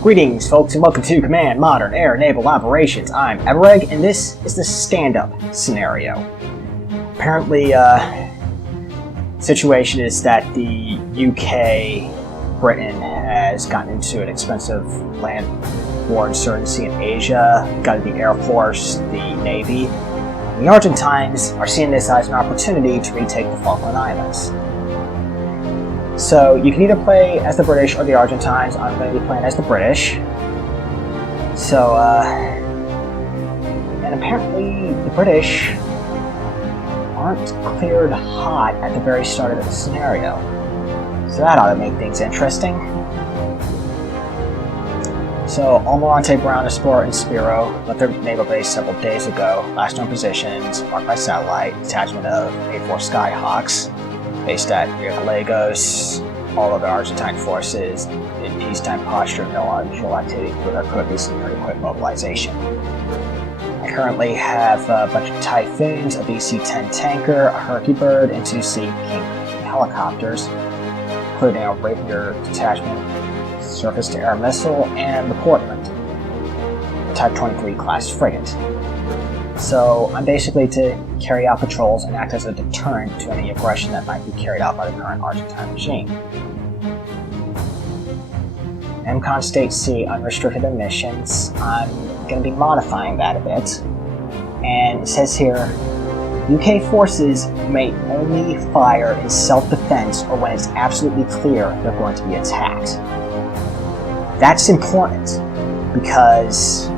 Greetings, folks, and welcome to Command Modern Air Naval Operations. I'm Everegg, and this is the stand-up scenario. Apparently, situation is that the UK, Britain, has gotten into an expensive land war insurgency in Asia, got the Air Force, the Navy. And the Argentines are seeing this as an opportunity to retake the Falkland Islands. So you can either play as the British or the Argentines. I'm going to be playing as the British. So, and apparently the British aren't cleared hot at the very start of the scenario. So that ought to make things interesting. So Almirante Brown, Sport, and Spiro left their naval base several days ago. Last known positions marked by satellite, detachment of A4 Skyhawks, based at Rio Gallegos. All of the Argentine forces in peacetime posture, no unusual activity with our cookies and pretty quick mobilization. I currently have a bunch of Typhoons, a BC-10 tanker, a Hurricane, and 2 Sea King helicopters, including a Rapier detachment, surface-to-air missile, and the Portland, a Type 23 class frigate. So I'm basically to carry out patrols and act as a deterrent to any aggression that might be carried out by the current Argentine regime. MCON State C unrestricted emissions, I'm going to be modifying that a bit. And it says here, UK forces may only fire in self-defense or when it's absolutely clear they're going to be attacked. That's important because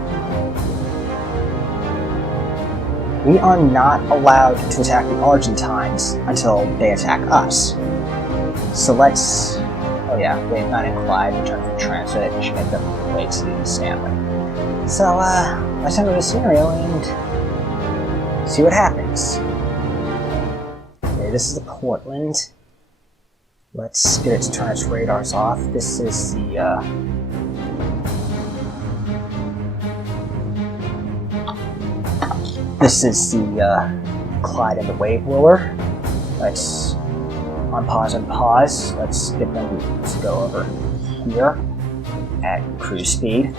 we are not allowed to attack the Argentines until they attack us. So let's... Oh yeah, wave 9 and Clyde return from transit and should make their way to Stanley. So, let's enter the scenario and see what happens. Okay, this is the Portland. Let's get it to turn its radars off. This is the, Clyde and the Wave Wheeler. Let's unpause and pause. Let's get them to go over here at cruise speed.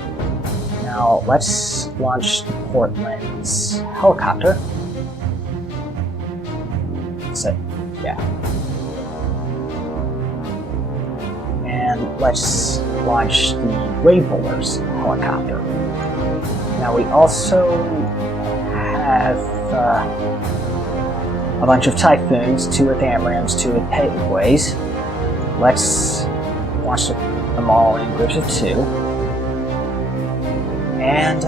Now let's launch the Portland's helicopter. So, yeah. And let's launch the Wave Wheeler's helicopter. Now we also have a bunch of Typhoons, 2 with AMRAAMs, 2 with Paveways. Let's launch them all in groups of 2. And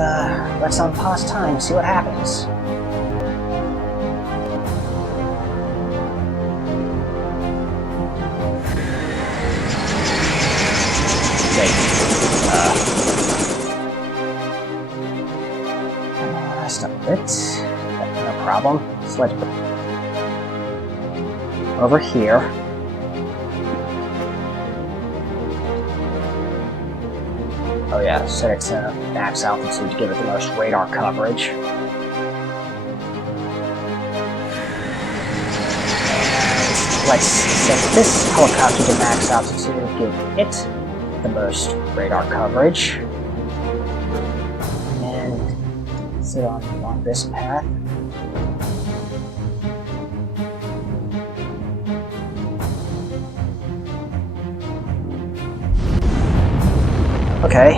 let's unpause time and see what happens. Stop it. No problem. So let's put over here. Oh yeah, set it to max altitude to give it the most radar coverage. And let's set this helicopter to max altitude, give it the most radar coverage. And sit on this path. Okay,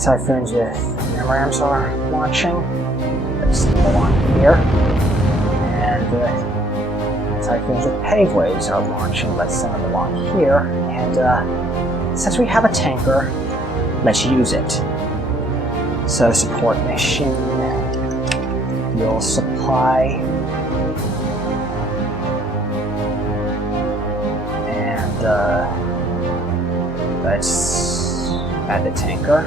Typhoons with AMRAAMs are launching. Let's go on here. And Typhoons with Paveways are launching. Let's send them along here. And since we have a tanker, let's use it. So support mission, fuel supply, and let's add the tanker.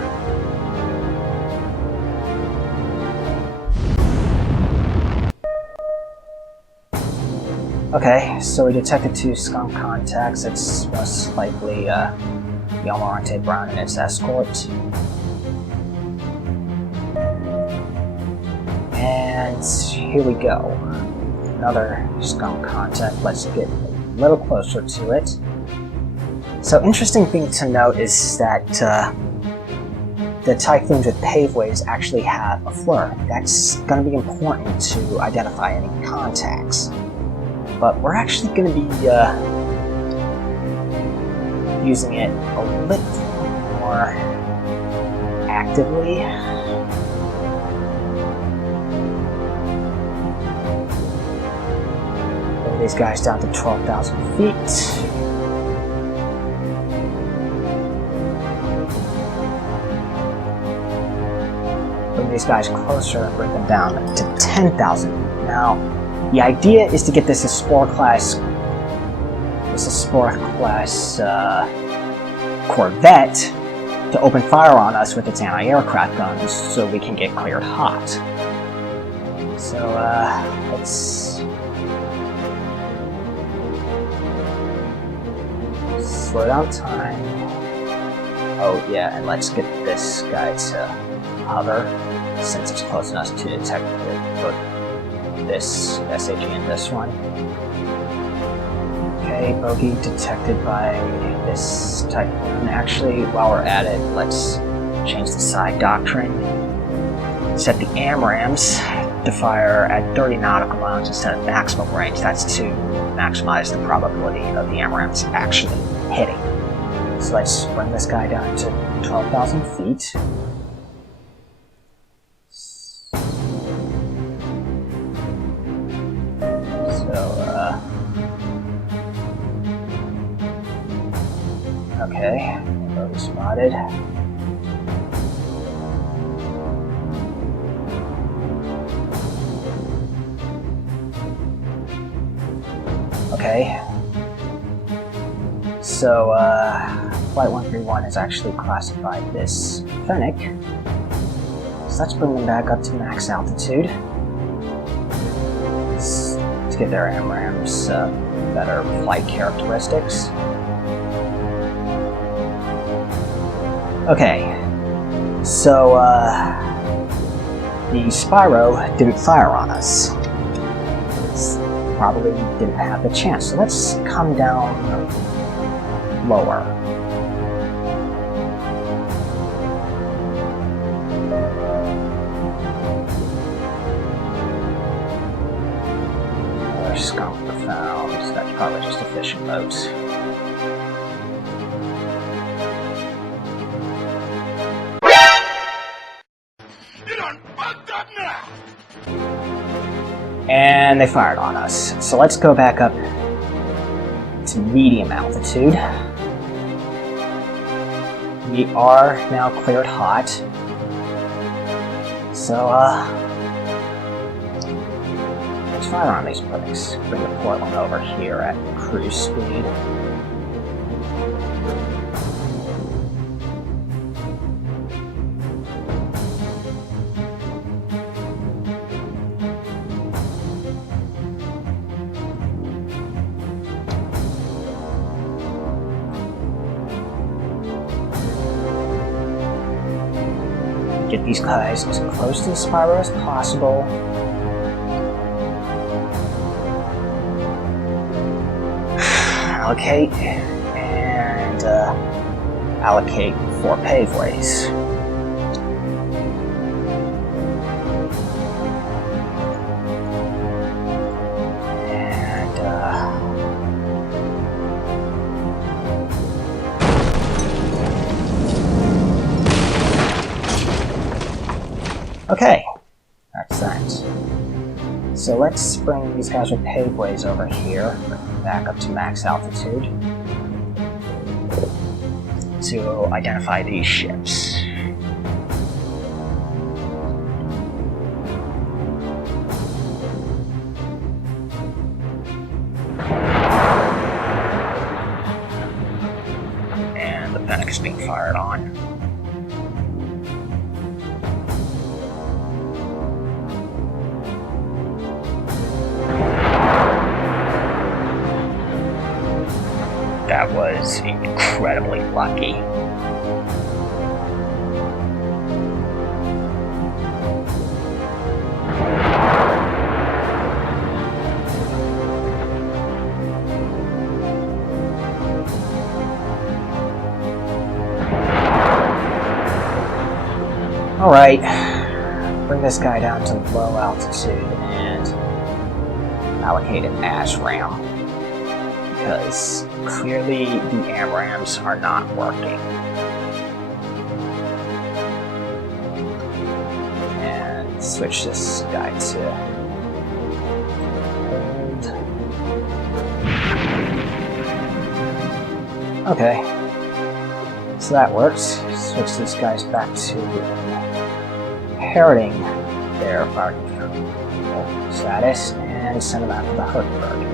Okay, so we detected 2 skunk contacts. It's most likely the Almirante Brown and its escort. And here we go. Another skunk contact. Let's get a little closer to it. So interesting thing to note is that the Typhoons with paveways actually have a flare. That's going to be important to identify any contacts. But we're actually going to be using it a little more actively. Bring these guys down to 12,000 feet. Bring these guys closer and bring them down to 10,000 feet. Now, the idea is to get this Spore class Corvette to open fire on us with its anti-aircraft guns so we can get cleared hot. So, let's slow down time. Oh yeah, and let's get this guy to hover since it's close enough to detect both this SAG and this one. Okay, bogey detected by this Typhoon. Actually, while we're at it, let's change the side doctrine. Set the AMRAAMs to fire at 30 nautical miles instead of maximum range. That's to maximize the probability of the AMRAAMs actually hitting. So let's bring this guy down to 12,000 feet. Okay, bogey spotted. Okay. So, Flight 131 has actually classified this Fennec. So let's bring them back up to max altitude. To give their AMRAAMs better flight characteristics. Okay, so the Spyro didn't fire on us. Probably didn't have the chance, so let's come down lower. Skunk found. That's probably just a fishing boat. And they fired on us. So let's go back up to medium altitude. We are now cleared hot. So, let's fire on these pricks. Bring the Portland over here at cruise speed. Get these guys as close to the Spyro as possible. Allocate and allocate 4 paveways. Okay, that's that. So let's bring these guys with paveways over here, back up to max altitude, to identify these ships. And the Fennec is being fired on. That was incredibly lucky. Alright, bring this guy down to low altitude and allocate an ASRAM, because clearly the AMRAMs are not working. And switch this guy to hold. Okay, so that works. Switch these guys back to inheriting their fire control status and send them out to the Hertzberg.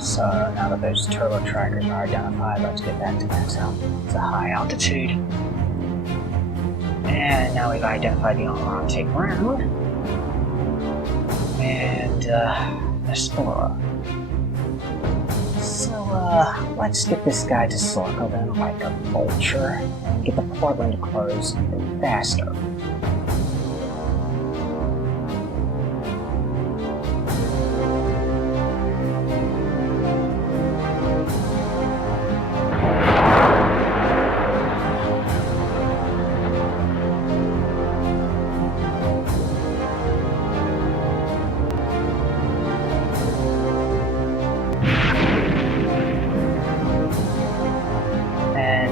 So now that those turbo trackers are identified, let's get back to max out to high altitude. And now we've identified the Almirante ground and the Spora. So let's get this guy to circle them like a vulture and get the Portland to close even faster.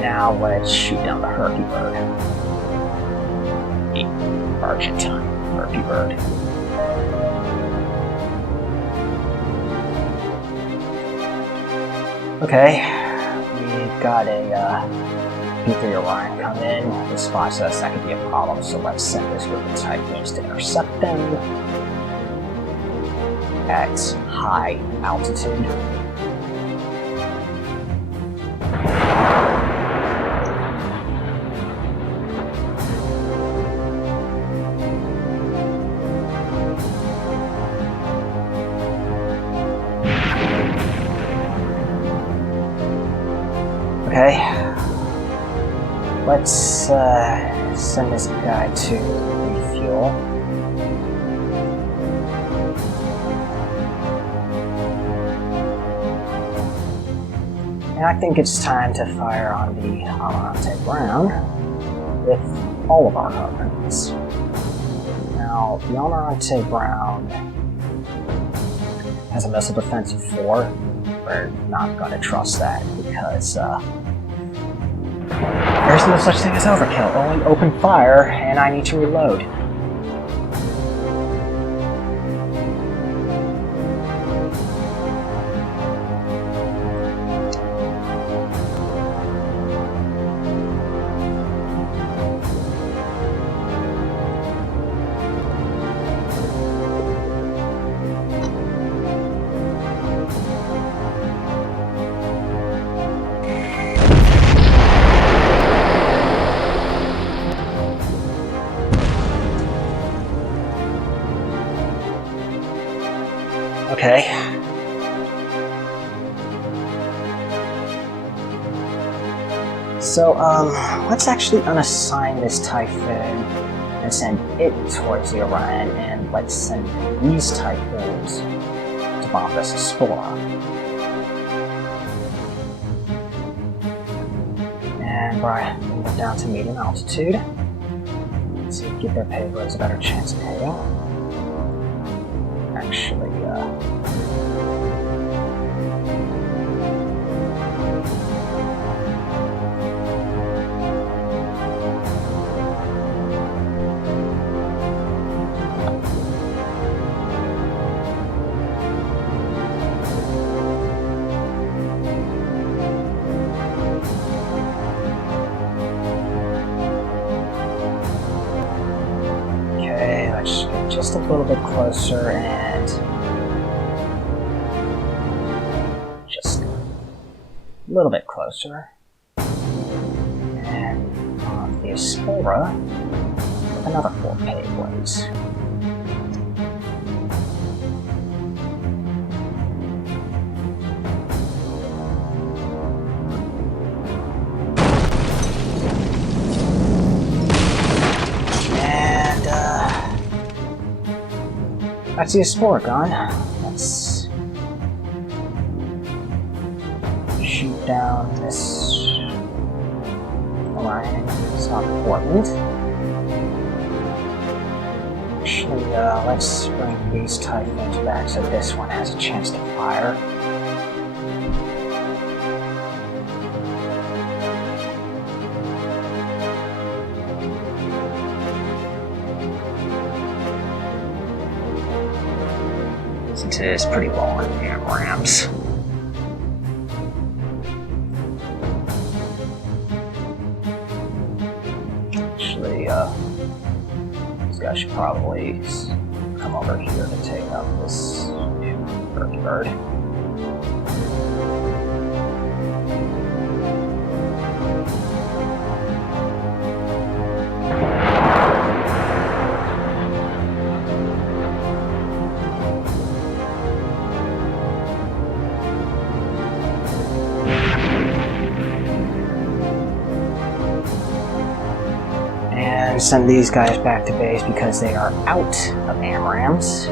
Now let's shoot down the Herky Bird. The Argentine Herky Bird. Okay, we've got a P3 Orion come in. This spots us, that could be a problem, so let's send this group of Typhoons to intercept them at high altitude. Okay, let's send this guy to refuel. And I think it's time to fire on the Almirante Brown with all of our harpoons. Now, the Almirante Brown has a missile defense of 4. We're not going to trust that because there's no such thing as overkill, only open fire, and I need to reload. Okay. So, let's actually unassign this Typhoon and send it towards the Orion, and let's send these Typhoons to bomb this Spora. And bring them down to medium altitude. So you give their payloads a better chance of hitting. Actually, Let's get just a little bit closer and just a little bit closer. And on the Aspera, another 4 K-blades. That's the Aspera gun. Let's shoot down this Orion. It's not important. Actually, let's bring these Typhoons back so this one has a chance to fire. Since it is pretty low on AMRAMs. Actually, this guy should probably come over here to take out this new Turkey Bird. And send these guys back to base because they are out of AMRAMs.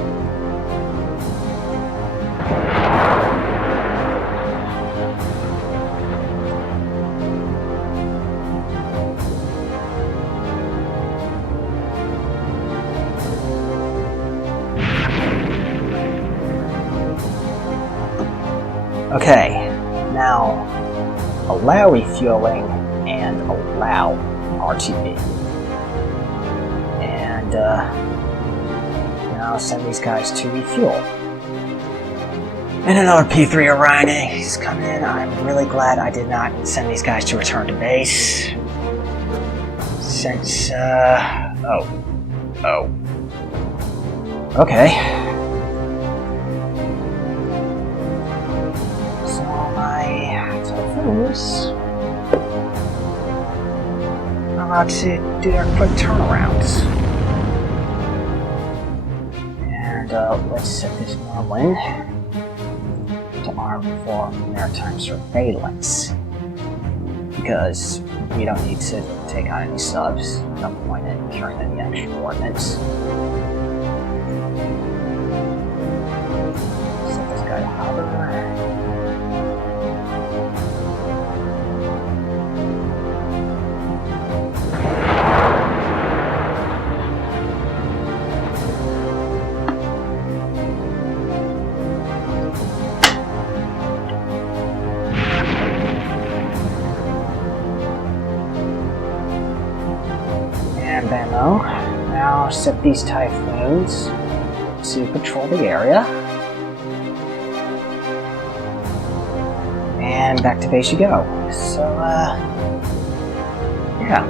Okay, now allow refueling and allow RTB. And now send these guys to refuel. And another P3 Orion is coming in. I'm really glad I did not send these guys to return to base. Since, okay. So my Typhoons are allowed to do their quick turnarounds. And let's set this Merlin to arm for maritime surveillance. Because we don't need to take out any subs. No point in carrying any extra ordnance. Set this guy to hover. And ammo. Now set these Typhoons to patrol the area. And back to base you go. So, yeah.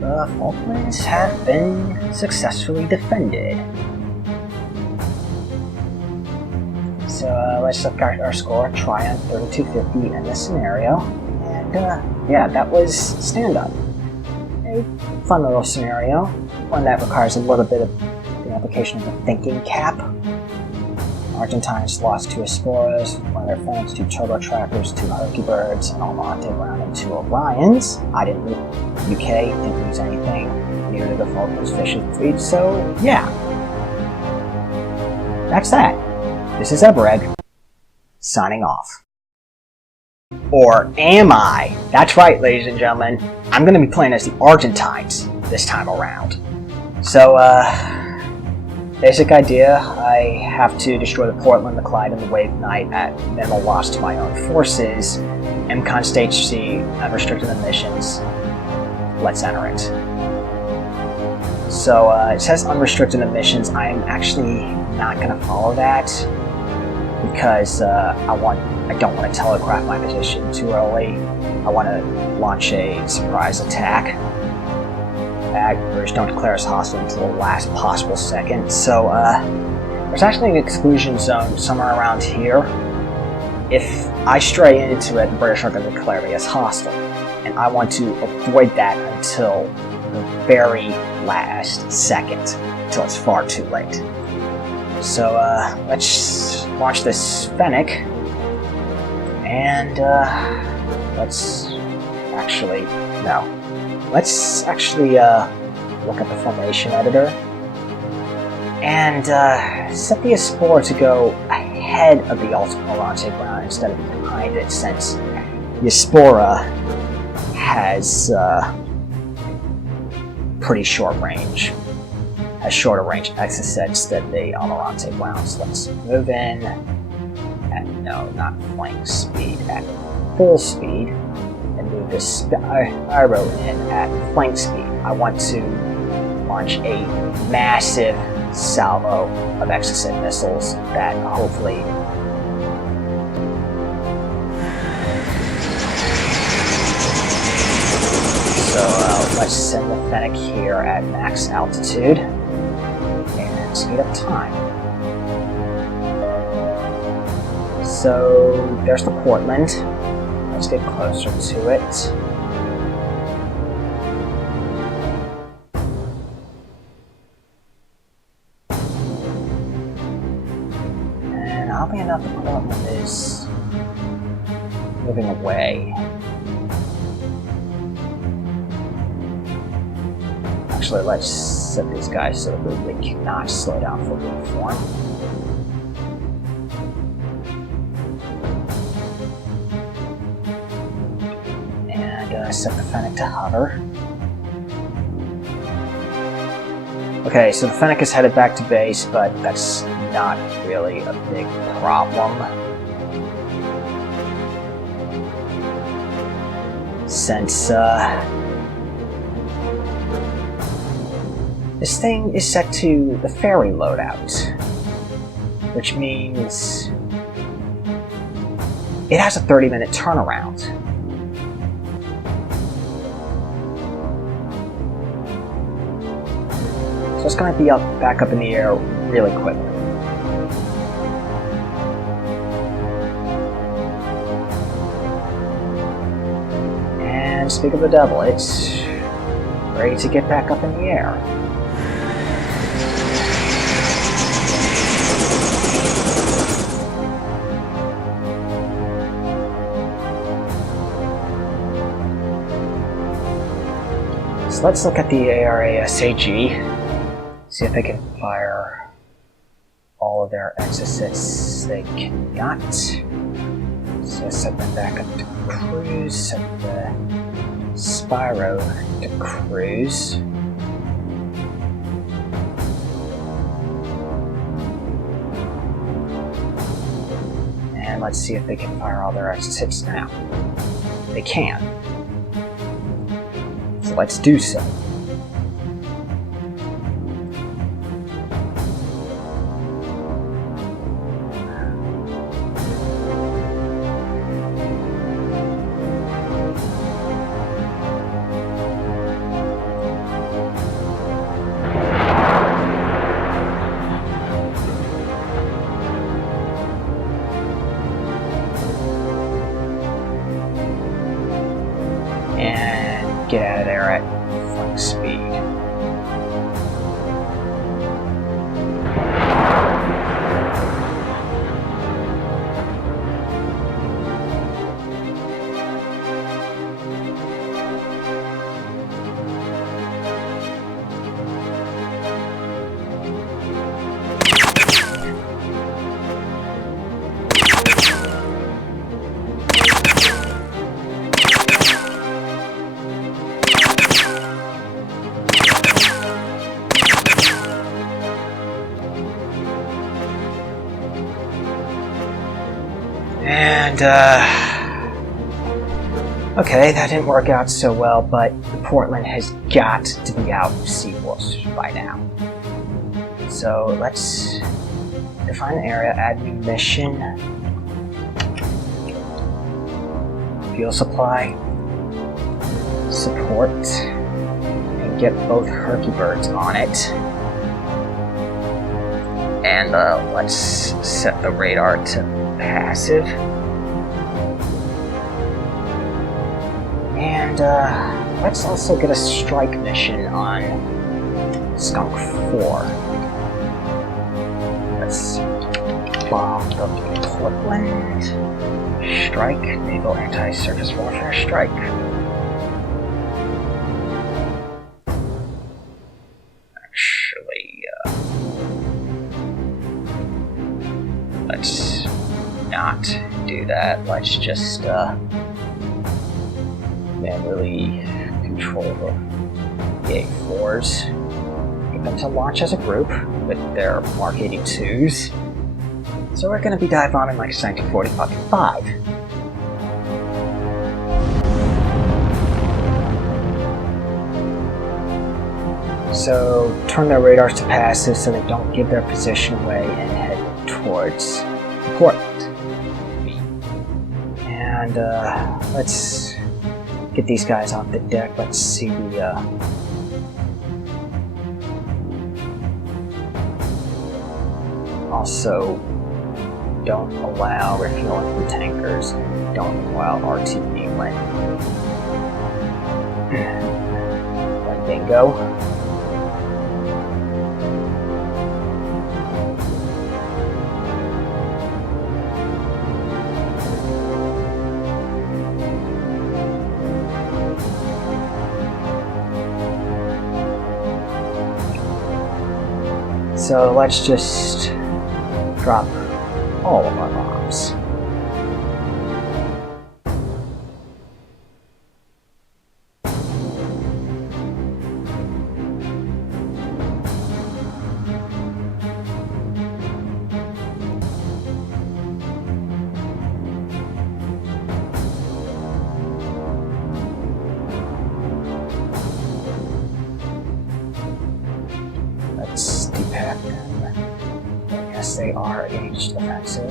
The Falklands have been successfully defended. So let's look at our score, Triumph 3250 in this scenario. And yeah, that was Stand Up. A fun little scenario, one that requires a little bit of the application of the thinking cap. Argentines lost 2 Asporas, 1 of their friends, 2 Turbo Trackers, 2 Herky Birds, an Almirante Brown, and 2 Orions. I didn't lose. UK didn't lose anything. Neither did the Falklands Fishing Fleet, so yeah. That's that. This is Everegg, signing off. Or am I? That's right, ladies and gentlemen. I'm going to be playing as the Argentines this time around. So, basic idea, I have to destroy the Portland, the Clyde, and the Wave Knight at minimal loss to my own forces. MCON Stage C, unrestricted emissions. Let's enter it. So, it says unrestricted emissions. I'm actually not going to follow that. because I don't want to telegraph my position too early. I want to launch a surprise attack. Aggers don't declare us hostile until the last possible second. So there's actually an exclusion zone somewhere around here. If I stray into it, the British are going to declare me as hostile, and I want to avoid that until the very last second, until it's far too late. So let's launch this Fennec, and let's actually look at the formation editor and set the Espora to go ahead of the Almirante Brown instead of behind it, since the Espora has pretty short range, has shorter range exocets than the Almirante Brown. So let's move in at, no, not flank speed, at full speed, and move this Spyro in at flank speed. I want to launch a massive salvo of exocet missiles that hopefully let's send the Fennec here at max altitude and speed up time. So there's the Portland. Let's get closer to it. And oddly enough, the Portland is moving away. Actually, let's set these guys so that they cannot slow down for reform. And set the Fennec to hover. Okay, so the Fennec is headed back to base, but that's not really a big problem, since this thing is set to the ferry loadout, which means it has a 30-minute turnaround. So it's going to be back up in the air really quickly. And speak of the devil, it's ready to get back up in the air. So let's look at the ARASAG, see if they can fire all of their exocets they cannot. So set them back up to cruise, set the Spyro to cruise. And let's see if they can fire all their exocets now. They can. So let's do so. Get out of there at flank speed. And, okay, that didn't work out so well, but the Portland has got to be out of Seaforth by now. So let's Define an area, add new mission. Fuel supply. Support. And get both Herky Birds on it. And let's set the radar to passive. And let's also get a strike mission on Skunk 4. Let's bomb the Portland. Strike, naval anti-surface warfare strike. Actually, let's not do that. Let's just manually control the A4s. Get them to launch as a group with their Mark 82s. So we're going to be dive bombing like it's 1945. So turn their radars to passive so they don't give their position away and head towards Portland. And let's get these guys off the deck. Let's see the also don't allow refueling from tankers. Don't allow RTB when bingo. So let's just drop all of our bombs. Let's depack them. Yes, they are aged offensive.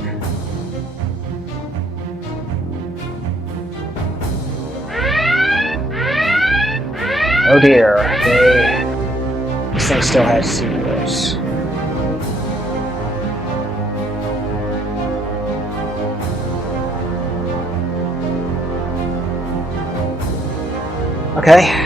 Oh dear, this thing still has zeros. Okay.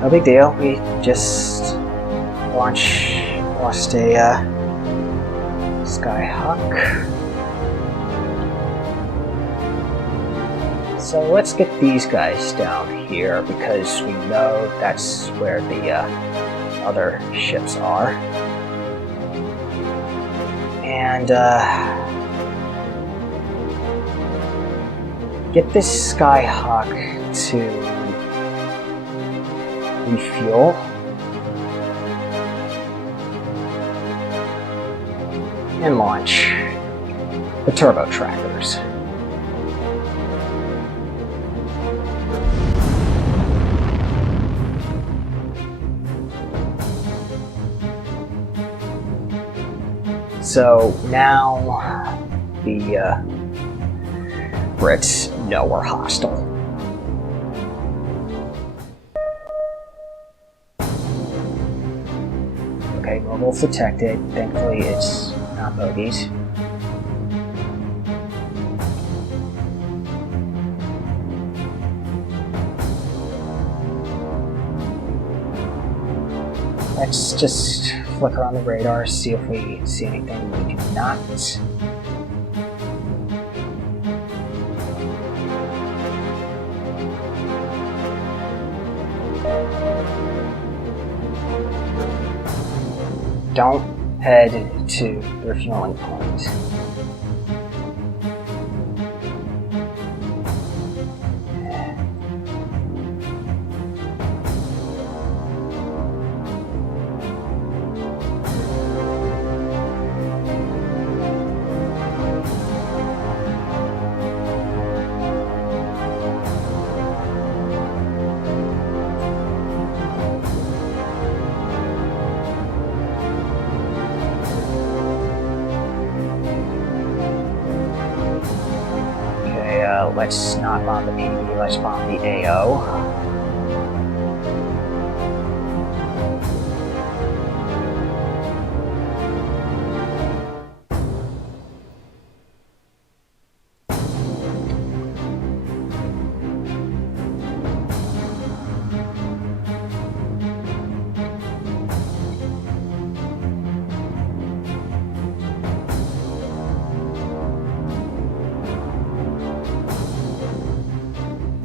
No big deal, we just lost a Skyhawk. So let's get these guys down here because we know that's where the other ships are. And get this Skyhawk to refuel. And launch the turbo trackers. So now the Brits know we're hostile. Okay, mobile's detected. Thankfully it's not bogeys. Let's just flicker on the radar, see if we see anything we do not. Don't head to the refueling point. let's not bomb the PB, let's bomb the AO.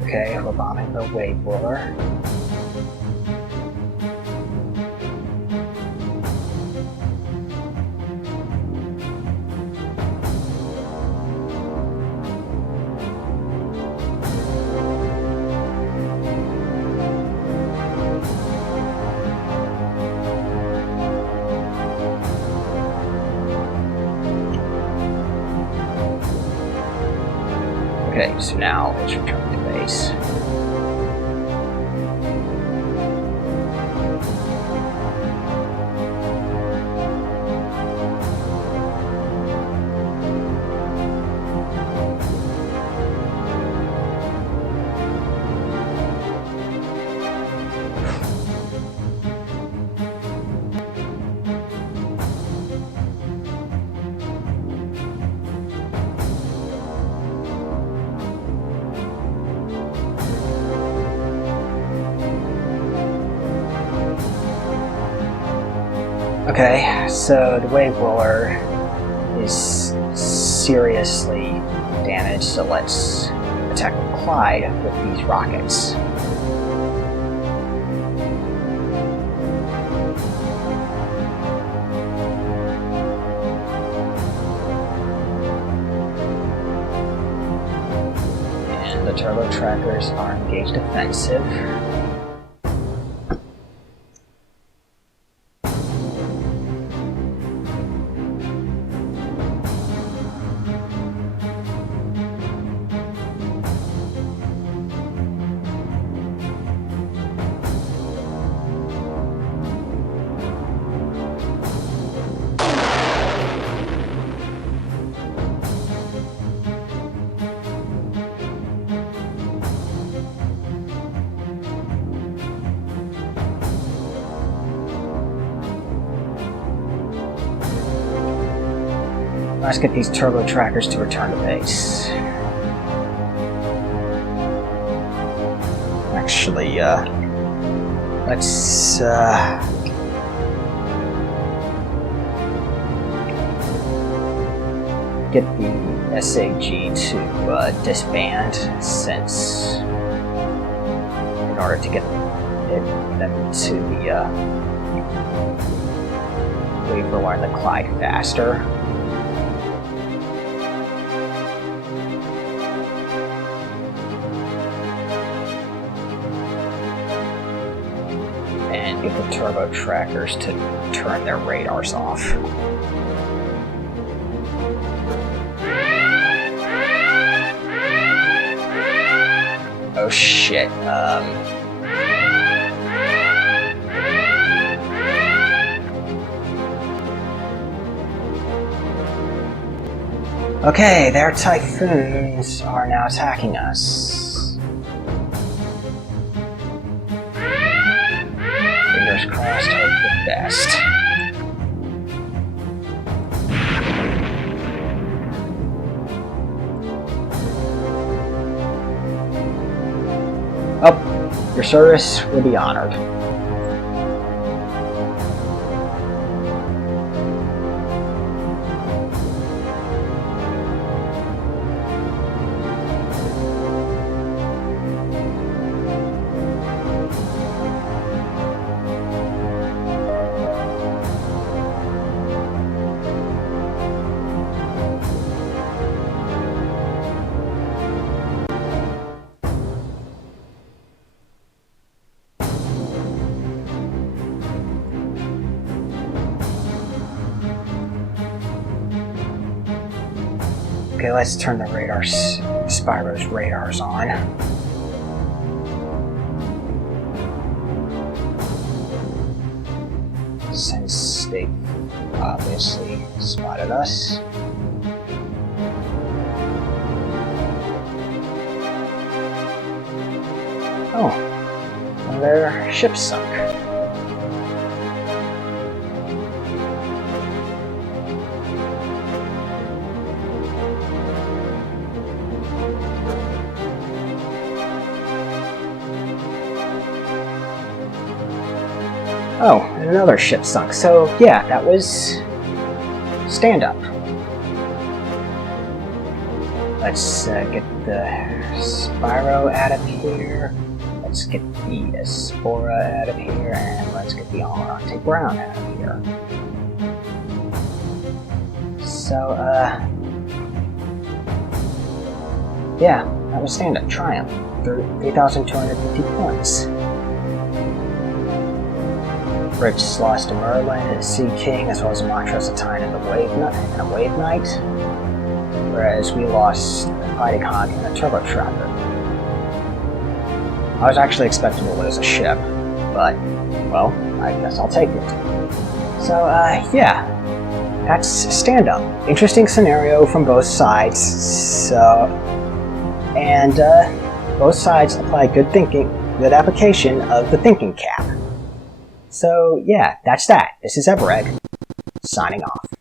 Okay, we're bombing the wave boiler. Okay, so now it's returning to base. Okay, so the wave roller is seriously damaged, so let's attack the Clyde with these rockets. And the turbo trackers are engaged defensive. Let's get these turbo trackers to return to base. Actually, let's get the SAG to disband, since in order to get them to the wave roller and the Clyde faster. And get the turbo trackers to turn their radars off. Oh shit, okay, their Typhoons are now attacking us. Fingers crossed, hope for the best. Oh, your service will be honored. Okay, let's turn the Spyro's radars on. Since they obviously spotted us. Oh, one of their ships sunk. Oh, and another ship sunk. So yeah, that was Stand Up. Let's get the Spyro out of here. Let's get the Espora out of here, and let's get the Almirante Brown out of here. So, yeah, that was Stand Up. Triumph. 3,250 points. Fritz lost to Merlin and Sea King, as well as Montrose a Time and a Wave Knight. Whereas we lost Fighting Hawk and a Turbo Tracker. I was actually expecting to lose a ship, but, well, I guess I'll take it. So, yeah, that's Stand Up. Interesting scenario from both sides. So, and both sides apply good application of the thinking cap. So, yeah, that's that. This is Everegg, signing off.